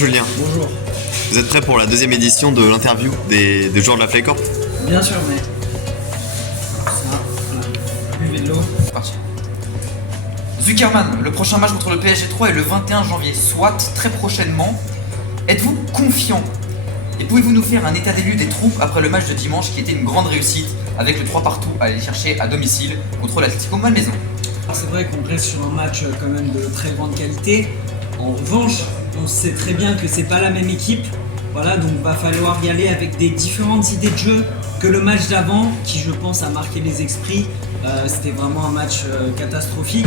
Julien, Bonjour. vous êtes prêt pour la deuxième édition de l'interview des joueurs de la Flycorp? Bien sûr, mais... Ça, voilà. Buvez de l'eau. C'est parti. Zuckerman, le prochain match contre le PSG 3 est le 21 janvier, soit très prochainement. Êtes-vous confiant? Et pouvez-vous nous faire un état des lieux des troupes après le match de dimanche qui était une grande réussite avec le 3 partout à aller chercher à domicile contre l'Atlético Malmaison? C'est vrai qu'on reste sur un match quand même de très grande qualité. En revanche, on sait très bien que c'est pas la même équipe. Voilà, donc va falloir y aller avec des différentes idées de jeu que le match d'avant, qui je pense a marqué les esprits. C'était vraiment un match catastrophique.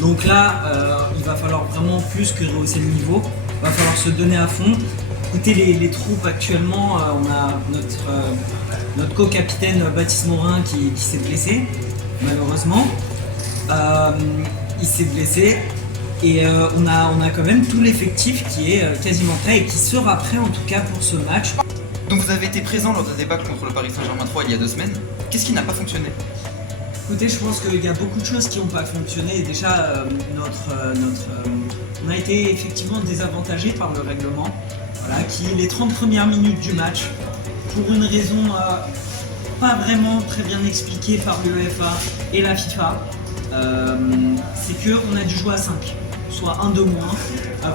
Donc là, il va falloir vraiment plus que rehausser le niveau. Il va falloir se donner à fond. Écoutez, les troupes actuellement, on a notre co-capitaine Baptiste Morin qui s'est blessé, malheureusement. Il s'est blessé et on a quand même tout l'effectif qui est quasiment prêt et qui sera prêt en tout cas pour ce match. Donc vous avez été présent lors de la débâcle contre le Paris Saint-Germain 3 il y a 2 semaines. Qu'est-ce qui n'a pas fonctionné? Écoutez, je pense qu'il y a beaucoup de choses qui n'ont pas fonctionné. Déjà, on a été effectivement désavantagé par le règlement, voilà, qui les 30 premières minutes du match, pour une raison pas vraiment très bien expliquée par l'UEFA et la FIFA, c'est qu'on a dû jouer à 5, soit un de moins.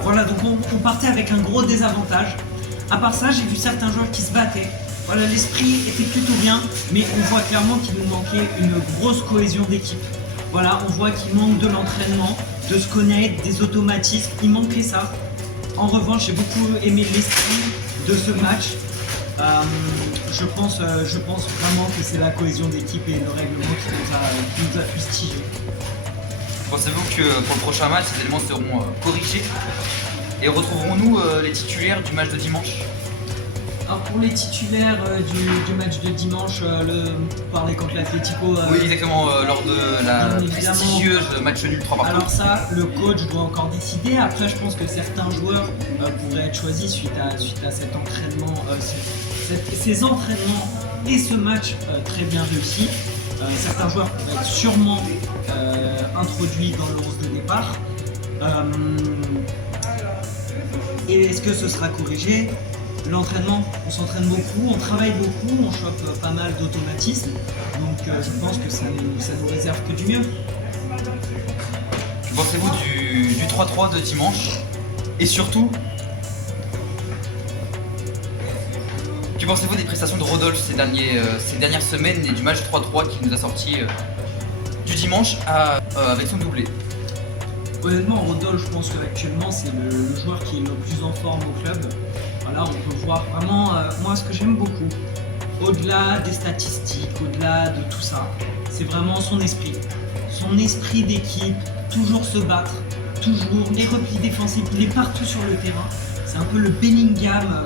Voilà, donc on partait avec un gros désavantage. À part ça, j'ai vu certains joueurs qui se battaient. Voilà, l'esprit était plutôt bien, mais on voit clairement qu'il nous manquait une grosse cohésion d'équipe. Voilà, on voit qu'il manque de l'entraînement, de se connaître, des automatismes, il manquait ça. En revanche, j'ai beaucoup aimé l'esprit de ce match. Je pense vraiment que c'est la cohésion d'équipe et le règlement qui nous a fustigés. Pensez-vous que pour le prochain match, ces éléments seront corrigés? Et retrouverons-nous les titulaires du match de dimanche? Alors pour les titulaires du match de dimanche, parler contre l'Atlético... oui, exactement, lors de la prestigieuse match nul 3 partout. Alors ça, le coach doit encore décider. Après, je pense que certains joueurs pourraient être choisis suite à cet entraînement, ces entraînements et ce match très bien réussi. Certains joueurs pourraient être sûrement introduits dans le 11 de départ. Et est-ce que ce sera corrigé? L'entraînement, on s'entraîne beaucoup, on travaille beaucoup, on chope pas mal d'automatismes, donc je pense que ça nous réserve que du mieux. Que pensez-vous du 3-3 de dimanche? Et surtout, que pensez-vous des prestations de Rodolphe ces dernières semaines et du match 3-3 qui nous a sorti du dimanche avec son doublé? Honnêtement, Rodolphe, je pense qu'actuellement c'est le joueur qui est le plus en forme au club. Voilà, on peut voir vraiment, moi ce que j'aime beaucoup, au-delà des statistiques, au-delà de tout ça, c'est vraiment son esprit. Son esprit d'équipe, toujours se battre, toujours les replis défensifs, il est partout sur le terrain. C'est un peu le Bellingham,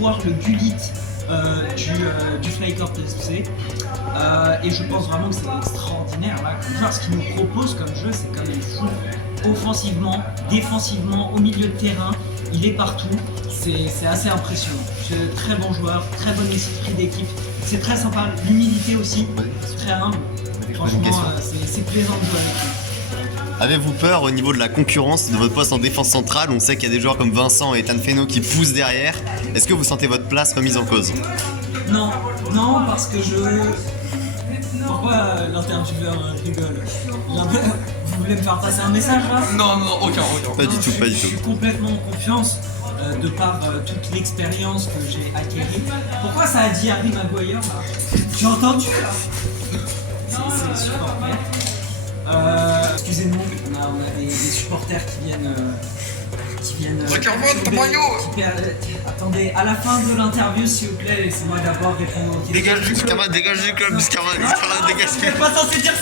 voire le Gullit du Flycorp FC. Et je pense vraiment que c'est extraordinaire. Là. Comme ce qu'il nous propose comme jeu, c'est quand même fou. Offensivement, défensivement, au milieu de terrain, il est partout. C'est assez impressionnant. C'est un très bon joueur, très bon esprit d'équipe. C'est très sympa. L'humilité aussi, très humble. Franchement, c'est plaisant de jouer avec lui. Avez-vous peur au niveau de la concurrence de votre poste en défense centrale? On sait qu'il y a des joueurs comme Vincent et Ethan Feno qui poussent derrière. Est-ce que vous sentez votre place remise en cause? Non, parce que Pourquoi l'intervieweur rigole? Vous voulez me faire passer un message là? Non, aucun. Pas du tout. Je suis complètement en confiance de par toute l'expérience que j'ai acquérie. Pourquoi ça a dit Harry Maguire là? J'ai entendu là? C'est supporter. Excusez-nous, on a des supporters qui viennent. Attendez, à la fin de l'interview, s'il vous plaît, laissez-moi d'abord répondre aux questions. Dégage du club, Biscarman, dégage. Je suis pas censé dire.